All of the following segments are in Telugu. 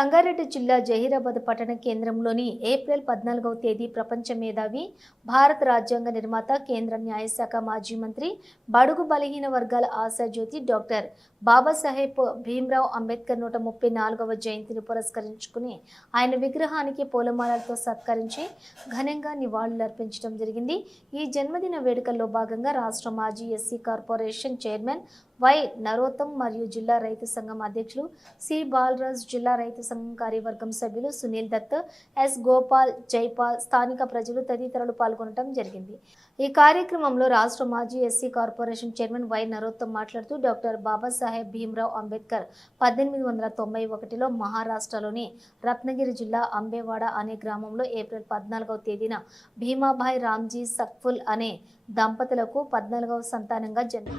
సంగారెడ్డి జిల్లా జహీరాబాద్ పట్టణ కేంద్రంలోని ఏప్రిల్ పద్నాలుగవ తేదీ ప్రపంచ మేధావి భారత రాజ్యాంగ నిర్మాత కేంద్ర న్యాయశాఖ మాజీ మంత్రి బడుగు బలహీన వర్గాల ఆశాజ్యోతి డాక్టర్ బాబాసాహెబ్ భీమ్రావ్ అంబేద్కర్ నూట ముప్పై నాలుగవ జయంతిని పురస్కరించుకుని ఆయన విగ్రహానికి పూలమాలలతో సత్కరించి ఘనంగా నివాళులర్పించడం జరిగింది. ఈ జన్మదిన వేడుకల్లో భాగంగా రాష్ట్ర మాజీ SC corporation chairman Y Narottam మరియు జిల్లా రైతు సంఘం అధ్యక్షులు సి బాలరాజ్ జిల్లా రైతు సంఘం కార్యవర్గం సభ్యులు సునీల్ దత్ ఎస్ గోపాల్ జైపాల్ స్థానిక ప్రజలు తదితరులు పాల్గొనడం జరిగింది. ఈ కార్యక్రమంలో రాష్ట్ర మాజీ SC corporation chairman Y Narottam మాట్లాడుతూ డాక్టర్ బాబాసాహెబ్ భీమ్రావ్ అంబేద్కర్ పద్దెనిమిది వందల తొంభై ఒకటిలో మహారాష్ట్రలోని రత్నగిరి జిల్లా అంబేవాడ అనే గ్రామంలో ఏప్రిల్ పద్నాలుగవ తేదీన భీమాభాయ్ రామ్జీ సక్ఫుల్ అనే దంపతులకు పద్నాలుగవ సంతానంగా జన్మ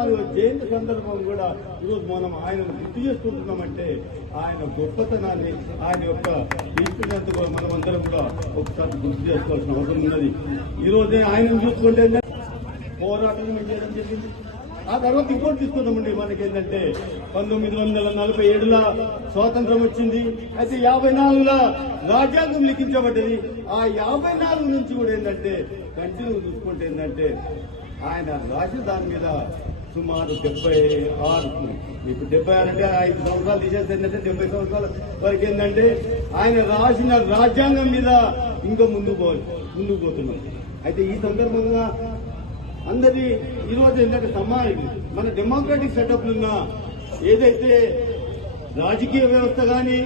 పద్నాలుగు జయంతి సందర్భం కూడా ఈరోజు మనం ఆయన గుర్తు చేసుకుంటున్నామంటే ఆయన గొప్పతనాన్ని ఆయన యొక్క తీసుకున్నందుకు కూడా మనం అందరం కూడా ఒకసారి గుర్తు చేసుకోవాల్సిన అవసరం ఉన్నది. ఈరోజే ఆయనను చూసుకుంటే పోరాటం చేయడం జరిగింది? ఆ తర్వాత ఇంకోటి తీసుకున్నామండి మనకి ఏంటంటే పంతొమ్మిది వందల నలభై ఏడుల స్వాతంత్రం వచ్చింది. అయితే యాభై నాలుగుల రాజ్యాంగం లిఖించబడ్డది. ఆ యాభై నాలుగు నుంచి కూడా ఏంటంటే కంటిన్యూ చూసుకుంటే ఏంటంటే ఆయన రాజధాని మీద సుమారు డెబ్బై ఆరు ఇప్పుడు డెబ్బై ఆరు అంటే ఐదు సంవత్సరాలు తీసేసేటంటే డెబ్బై సంవత్సరాల వరకు ఏంటంటే ఆయన రాసిన రాజ్యాంగం మీద ఇంకా ముందుకు పోవాలి ముందుకు పోతున్నాం. అయితే ఈ సందర్భంగా అందరి ఈ రోజు ఏంటంటే సమాజం మన డెమోక్రటిక్ సెటప్ ఉన్న ఏదైతే రాజకీయ వ్యవస్థ కానీ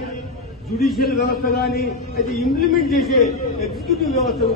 జ్యుడిషియల్ వ్యవస్థ కానీ అయితే ఇంప్లిమెంట్ చేసే ఎగ్జిక్యూటివ్ వ్యవస్థ